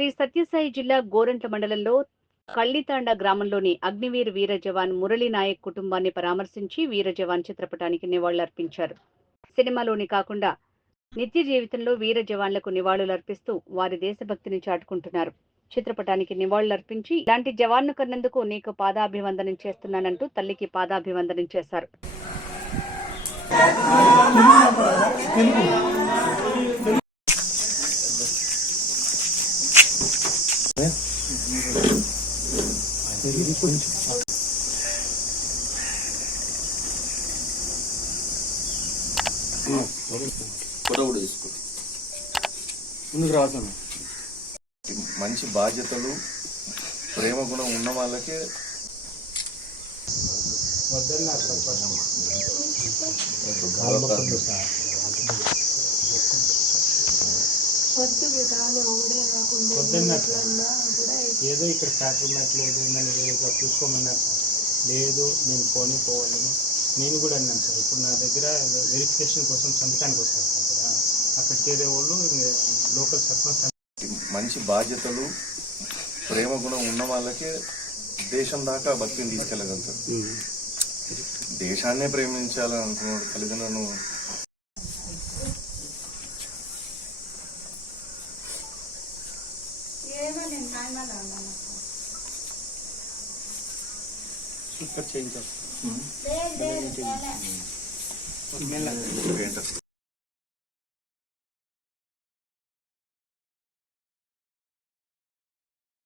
శ్రీ సత్యసాయి జిల్లా గోరంట్ల మండలంలో కళ్లితాండ గ్రామంలోని అగ్నివీర్ వీర జవాన్ మురళీ నాయక్ కుటుంబాన్ని పరామర్శించి వీర జవాన్ చిత్రపటానికి నివాళులర్పించారు. సినిమాలోని కాకుండా నిత్య జీవితంలో వీర జవాన్లకు నివాళులర్పిస్తూ వారి దేశభక్తిని చాటుకుంటున్నారు. చిత్రపటానికి నివాళులర్పించి ఇలాంటి జవాన్ను కన్నందుకు నీకు పాదాభివందనం చేస్తున్నానంటూ తల్లికి పాదాభివందనం చేశారు. ముందుకు రావట్లేదు. మంచి బాధ్యతలు ప్రేమ గుణం ఉన్న వాళ్ళకే ఏదో ఇక్కడ ఫ్యాక్టరీ మ్యాట్ లేదు నన్ను వేరేగా చూసుకోమన్నారు సార్. లేదు నేను పోవాలని నేను కూడా అన్నాను సార్. ఇప్పుడు నా దగ్గర వెరిఫికేషన్ కోసం సంతకానికి వస్తారు సార్ కదా, అక్కడ చేరే వాళ్ళు లోకల్ సర్పంచ్. మంచి బాధ్యతలు ప్రేమ గుణం ఉన్న వాళ్ళకే దేశం దాకా భక్తిని తీసుకెళ్ళగలుగుతారు. దేశాన్నే ప్రేమించాలని అనుకున్నాడు తల్లిదండ్రులను ఇక్కడ చేయించారు.